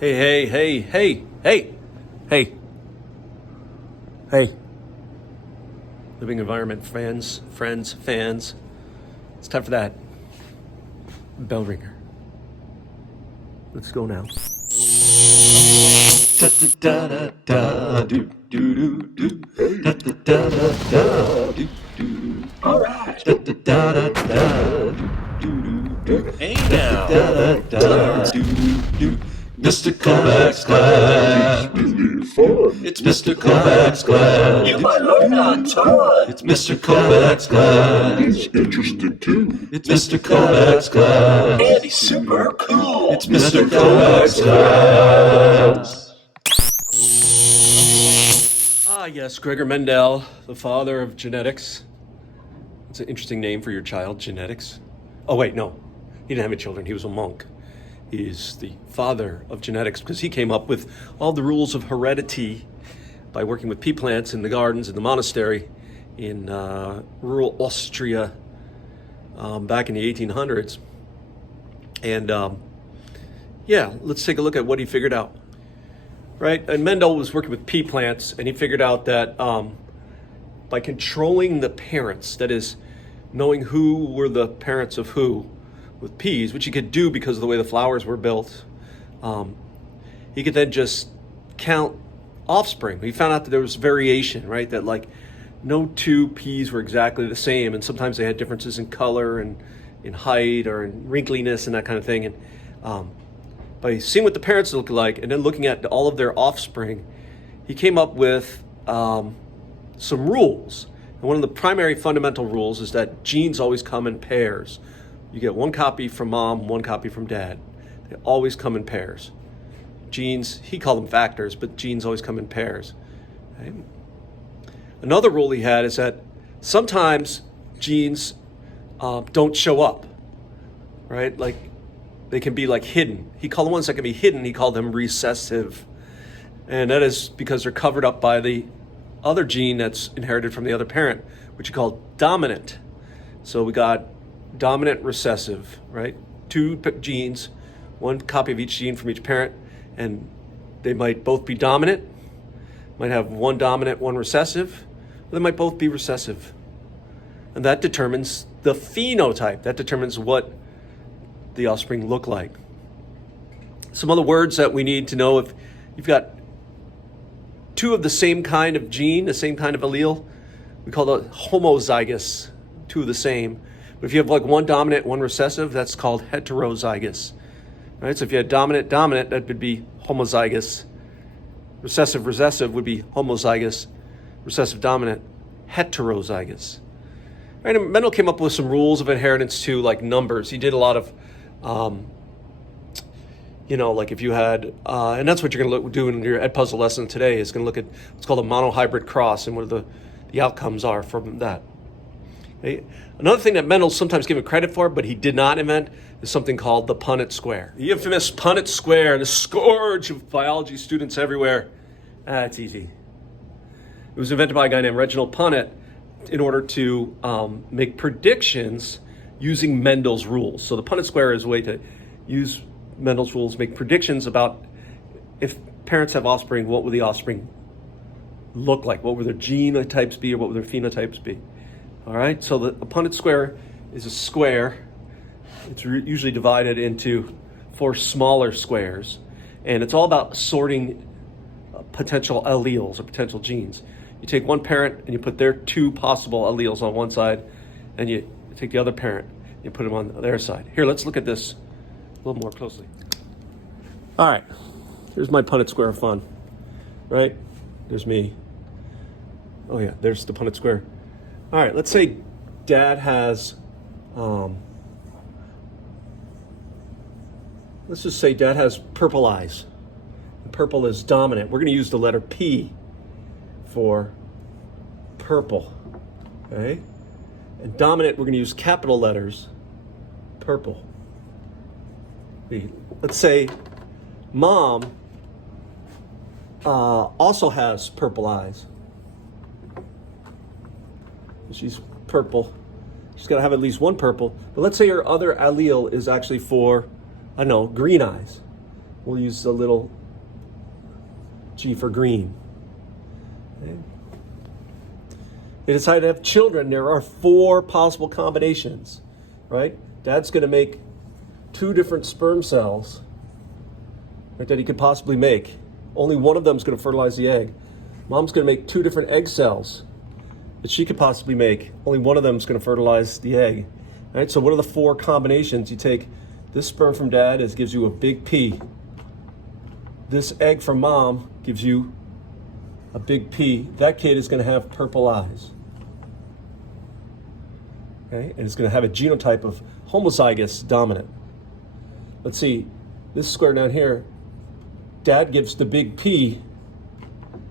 Hey. Living environment, friends. It's time for that. Bellringer. Let's go now. All right. Hey now. Mr. Kovacs class. It's Mr. Kovacs class. You might learn a ton. It's Mr. Kovacs class. It's interesting too. It's Mr. Kovacs class. And he's super cool. It's Mr. Kovacs class. Ah, yes, Gregor Mendel, the father of genetics. It's an interesting name for your child, genetics. Oh, wait, no. He didn't have any children. He was a monk. He's the father of genetics because he came up with all the rules of heredity by working with pea plants in the gardens in the monastery in rural Austria back in the 1800s. And let's take a look at what he figured out. Right? And Mendel was working with pea plants, and he figured out that by controlling the parents, that is, knowing who were the parents of who, with peas, which he could do because of the way the flowers were built, he could then just count offspring. He found out that there was variation, right? That like no two peas were exactly the same, and sometimes they had differences in color and in height or in wrinkliness and that kind of thing. And by seeing what the parents look like and then looking at all of their offspring, he came up with some rules. And one of the primary fundamental rules is that genes always come in pairs. You get one copy from mom, one copy from dad. They always come in pairs. Genes, he called them factors, but genes always come in pairs. Okay? Another rule he had is that sometimes genes don't show up, right? Like they can be like hidden. He called the ones that can be hidden, he called them recessive. And that is because they're covered up by the other gene that's inherited from the other parent, which he called dominant. So we got dominant recessive, right? Two genes, one copy of each gene from each parent, and they might both be dominant, might have one dominant, one recessive, or they might both be recessive. And that determines the phenotype. That determines what the offspring look like. Some other words that we need to know: if you've got two of the same kind of gene, the same kind of allele, we call it homozygous, two of the same. But if you have like one dominant, one recessive, that's called heterozygous. Right? So if you had dominant, that would be homozygous. Recessive would be homozygous. Recessive dominant, heterozygous. Right? And Mendel came up with some rules of inheritance too, like numbers. He did a lot of, like if you had, and that's what you're going to do in your Edpuzzle lesson today, is going to look at what's called a monohybrid cross and what the outcomes are from that. Okay? Another thing that Mendel's sometimes given credit for, but he did not invent, is something called the Punnett square. The infamous Punnett square, the scourge of biology students everywhere. It's easy. It was invented by a guy named Reginald Punnett in order to make predictions using Mendel's rules. So the Punnett square is a way to use Mendel's rules, make predictions about if parents have offspring, what will the offspring look like? What will their genotypes be, or what will their phenotypes be? All right, so the Punnett square is a square. It's usually divided into 4 smaller squares, and it's all about sorting potential alleles or potential genes. You take one parent and you put their 2 possible alleles on one side, and you take the other parent and you put them on their side. Here, let's look at this a little more closely. All right, here's my Punnett square of fun, right? There's me. Oh yeah, there's the Punnett square. All right, let's say dad has, let's just say dad has purple eyes. And purple is dominant. We're going to use the letter P for purple, okay? And dominant, we're going to use capital letters, purple. Let's say mom also has purple eyes. She's purple. She's got to have at least one purple. But let's say her other allele is actually for, green eyes. We'll use a little G for green. Okay. They decide to have children. There are 4 possible combinations, right? Dad's going to make 2 different sperm cells, right, that he could possibly make. Only one of them is going to fertilize the egg. Mom's going to make 2 different egg cells that she could possibly make. Only one of them is going to fertilize the egg. Right? So what are the 4 combinations? You take this sperm from dad, it gives you a big P. This egg from mom gives you a big P. That kid is going to have purple eyes. Okay? And it's going to have a genotype of homozygous dominant. Let's see, this square down here, dad gives the big P,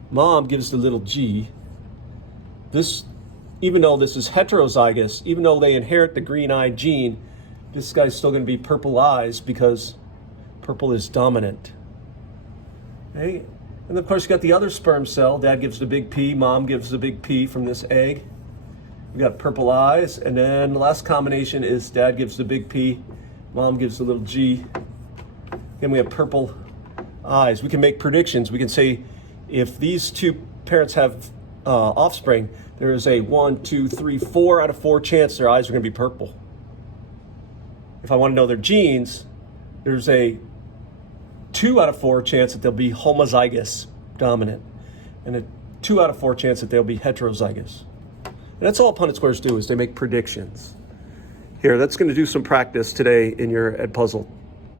mom gives the little g. This, even though this is heterozygous, even though they inherit the green-eyed gene, this guy's still going to be purple eyes because purple is dominant. Okay? And of course you got the other sperm cell. Dad gives the big P, mom gives the big P from this egg. We got purple eyes, and then the last combination is dad gives the big P, mom gives the little g. Then we have purple eyes. We can make predictions. We can say if these 2 parents have offspring, there is a 1, 2, 3, 4 out of 4 chance their eyes are going to be purple. If I want to know their genes, there's a 2 out of 4 chance that they'll be homozygous dominant, and a 2 out of 4 chance that they'll be heterozygous. And that's all Punnett squares do, is they make predictions. Here, that's going to do some practice today in your Ed Puzzle